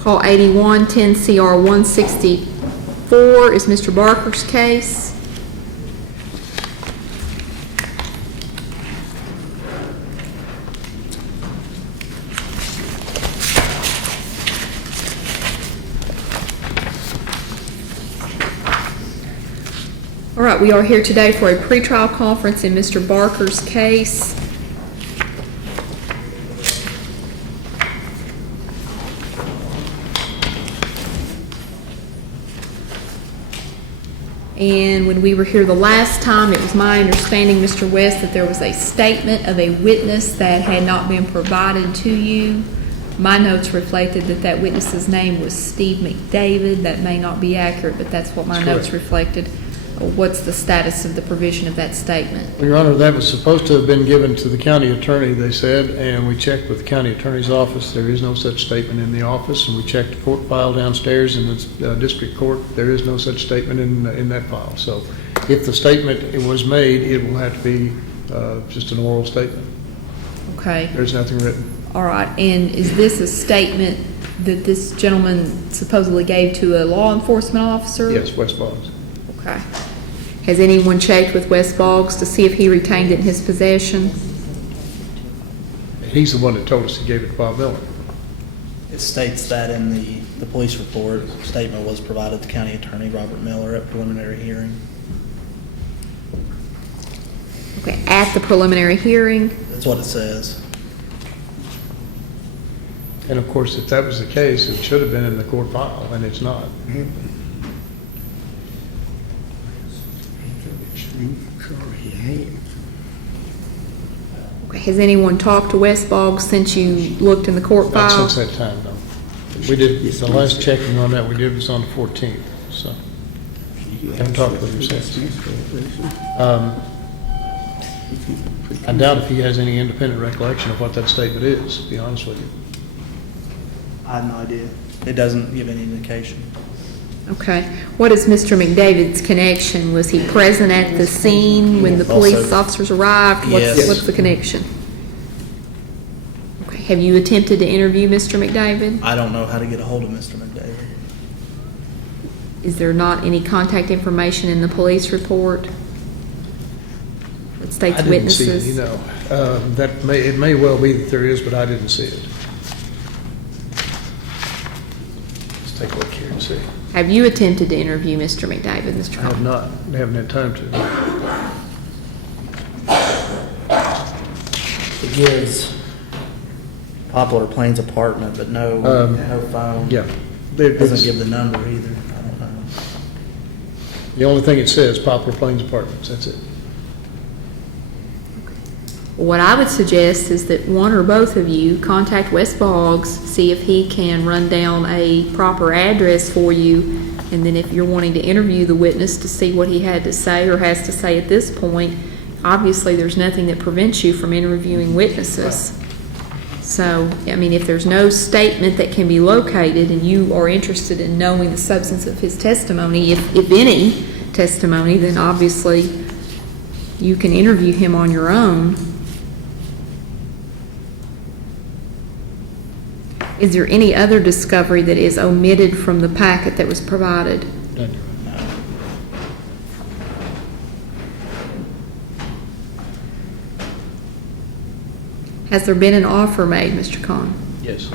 Call 8110 CR 164 is Mr. Barker's case. All right, we are here today for a pretrial conference in Mr. Barker's case. And when we were here the last time, it was my understanding, Mr. West, that there was a statement of a witness that had not been provided to you. My notes reflected that that witness's name was Steve McDavid. That may not be accurate, but that's what my notes reflected. What's the status of the provision of that statement? Well, Your Honor, that was supposed to have been given to the county attorney, they said, and we checked with the county attorney's office. There is no such statement in the office, and we checked the court file downstairs in the district court. There is no such statement in that file. So if the statement was made, it will have to be just an oral statement. Okay. There's nothing written. All right. And is this a statement that this gentleman supposedly gave to a law enforcement officer? Yes, West Boggs. Okay. Has anyone checked with West Boggs to see if he retained it in his possession? He's the one that told us he gave it to Bob Miller. It states that in the police report, statement was provided to County Attorney Robert Miller at preliminary hearing. Okay, at the preliminary hearing? That's what it says. And of course, if that was the case, it should have been in the court file, and it's not. Okay, has anyone talked to West Boggs since you looked in the court Not file? since that time, no. We did, the last checking on that we did was on the 14th, so. Haven't talked with him since. I doubt if he has any independent recollection of what that statement is, to be honest with you. I have no idea. It doesn't give any indication. Okay. What is Mr. McDavid's connection? Was he present at the scene when the police Also- officers arrived? Yes. What's the connection? Okay. Have you attempted to interview Mr. McDavid? I don't know how to get a hold of Mr. McDavid. Is there not any contact information in the police report that states I didn't see witnesses? it, you know. It may well be that there is, but I didn't see it. Let's take a look here and see. Have you attempted to interview Mr. McDavid, Mr. I have Hall? not, haven't had time to. It gives Poplar Plains apartment, but no phone. Yeah. It doesn't give the number either. I don't know. The only thing it says, Poplar Plains Apartments, that's it. What I would suggest is that one or both of you contact West Boggs, see if he can run down a proper address for you, and then if you're wanting to interview the witness to see what he had to say or has to say at this point, obviously there's nothing that prevents you from interviewing witnesses. So, I mean, if there's no statement that can be located and you are interested in knowing the substance of his testimony, if any testimony, then obviously you can interview him on your own. Is there any other discovery that is omitted from the packet that was provided? Done. Has there been an offer made, Mr. Kahn? Yes.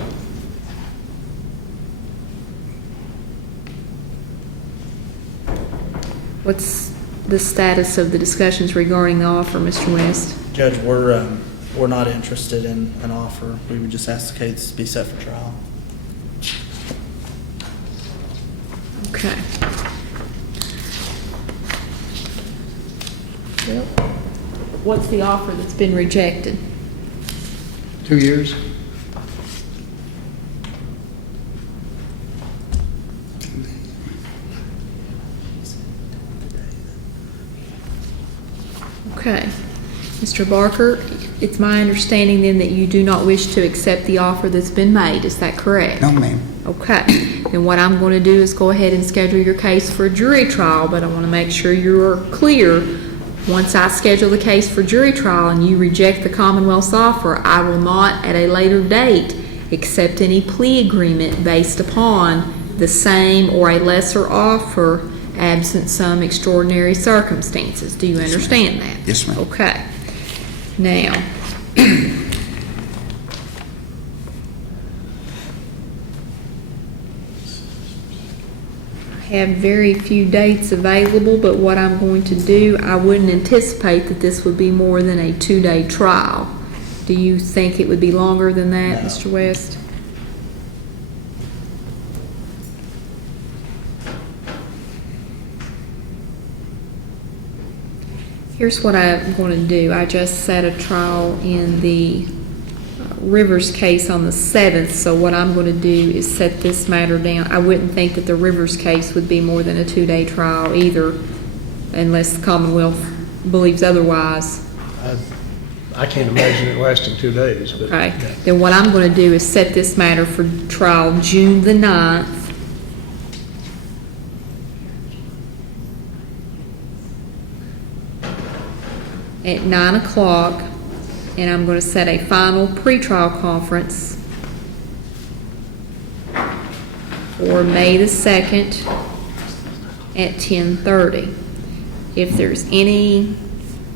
What's the status of the discussions regarding the offer, Mr. West? Judge, we're not interested in an offer. We would just ask the case to be set for trial. Okay. Well, what's the offer that's been rejected? 2 years? Okay. Mr. Barker, it's my understanding then that you do not wish to accept the offer that's been made. Is that correct? No, ma'am. Okay. Then what I'm going to do is go ahead and schedule your case for a jury trial, but I want to make sure you're clear. Once I schedule the case for jury trial and you reject the Commonwealth's offer, I will not at a later date accept any plea agreement based upon the same or a lesser offer absent some extraordinary circumstances. Do you understand that? Yes, ma'am. Okay. Now, I have very few dates available, but what I'm going to do, I wouldn't anticipate that this would be more than a 2-day trial. Do you think it would be longer than that, No. Mr. West? Here's what I'm going to do. I just set a trial in the Rivers case on the 7th, so what I'm going to do is set this matter down. I wouldn't think that the Rivers case would be more than a 2-day trial either, unless the Commonwealth believes otherwise. I can't imagine it lasting 2 days, but. Okay, then what I'm going to do is set this matter for trial June the 9th. At 9 o'clock, and I'm going to set a final pretrial conference for May the 2nd at 10:30. If there's any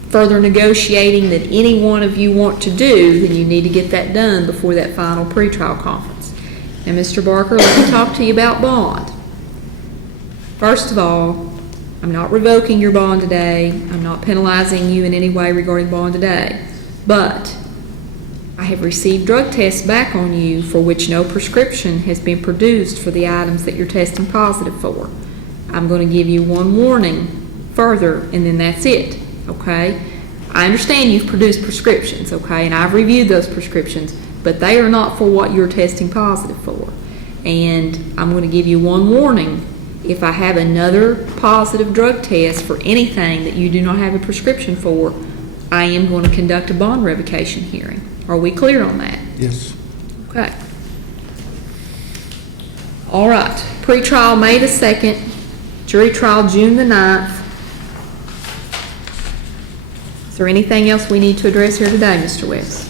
further negotiating that any one of you want to do, then you need to get that done before that final pretrial conference. Now, Mr. Barker, let me talk to you about bond. First of all, I'm not revoking your bond today. I'm not penalizing you in any way regarding bond today. But I have received drug tests back on you for which no prescription has been produced for the items that you're testing positive for. I'm going to give you one warning further, and then that's it, okay? I understand you've produced prescriptions, okay, and I've reviewed those prescriptions, but they are not for what you're testing positive for. And I'm going to give you one warning. If I have another positive drug test for anything that you do not have a prescription for, I am going to conduct a bond revocation hearing. Are we clear on that? Yes. Okay. All right. Pre-trial May the 2nd, jury trial June the 9th. Is there anything else we need to address here today, Mr. West?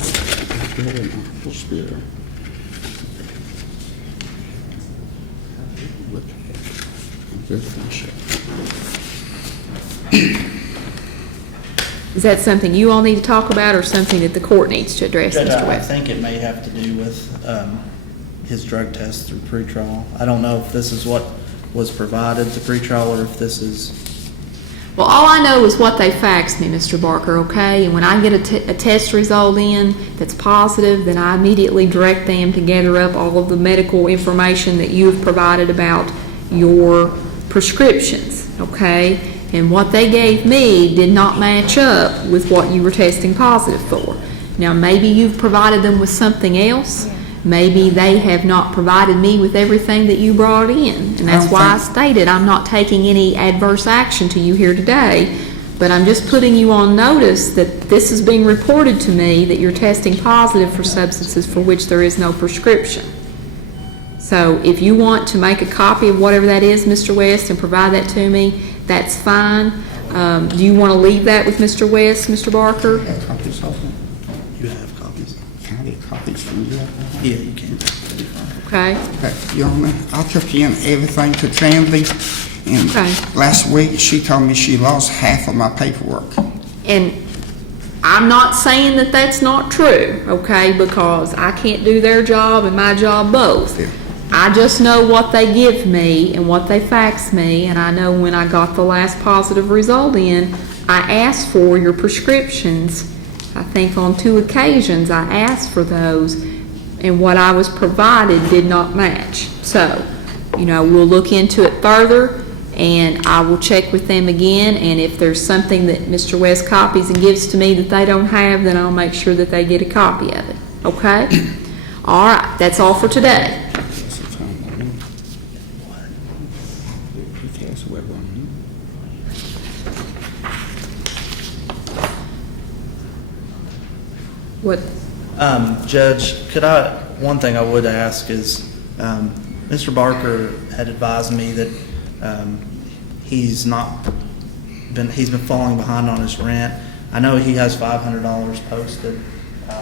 Is that something you all need to talk about or something that the court needs to address, Judge, Mr. I West? think it may have to do with his drug test through pretrial. I don't know if this is what was provided to pretrial or if this is, Well, all I know is what they faxed me, Mr. Barker, okay? And when I get a test result in that's positive, then I immediately direct them to gather up all of the medical information that you have provided about your prescriptions, okay? And what they gave me did not match up with what you were testing positive for. Now, maybe you've provided them with something else. Maybe they have not provided me with everything that you brought in. And that's why I stated I'm not taking any adverse action to you here today, but I'm just putting you on notice that this is being reported to me that you're testing positive for substances for which there is no prescription. So if you want to make a copy of whatever that is, Mr. West, and provide that to me, that's fine. Do you want to leave that with Mr. West, Mr. Barker? Have copies of them? you have copies. Can I get copies from you? Yeah, you can. Okay. Okay, Young man, I took in everything to Trinity, and Okay. last week she told me she lost half of my paperwork. And I'm not saying that that's not true, okay, because I can't do their job and my job both. Yeah. I just know what they give me and what they fax me, and I know when I got the last positive result in, I asked for your prescriptions. I think on 2 occasions I asked for those, and what I was provided did not match. So, we'll look into it further, and I will check with them again, and if there's something that Mr. West copies and gives to me that they don't have, then I'll make sure that they get a copy of it, okay? All right, that's all for today. What, Judge, one thing I would ask is, Mr. Barker had advised me that he's been falling behind on his rent. I know he has $500 posted, I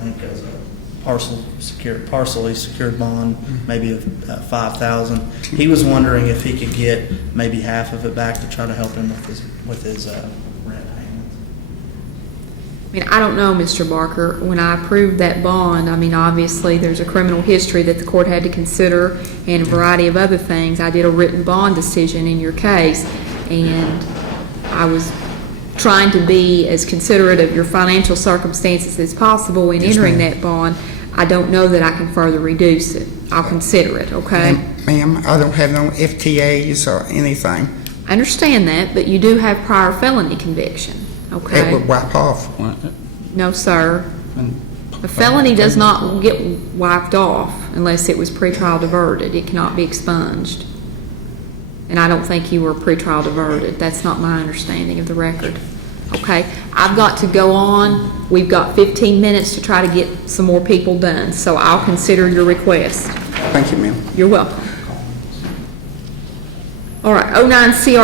think as a partially secured bond, maybe of $5,000. He was wondering if he could get maybe half of it back to try to help him with his rent payments. I mean, I don't know, Mr. Barker. When I approved that bond, I mean, obviously, there's a criminal history that the court had to consider and a variety of other things. I did a written bond decision in your case, and I was trying to be as considerate of your financial circumstances as possible in entering that bond. I don't know that I can further reduce it. I'll consider it, okay? Ma'am, I don't have no FTAs or anything. I understand that, but you do have prior felony conviction, It okay? would wipe off, wouldn't it? No, sir. A felony does not get wiped off unless it was pretrial diverted. It cannot be expunged. And I don't think you were pretrial diverted. That's not my understanding of the record. Okay, I've got to go on. We've got 15 minutes to try to get some more people done, so I'll consider your request. Thank you, ma'am. You're welcome. All right, 09 CR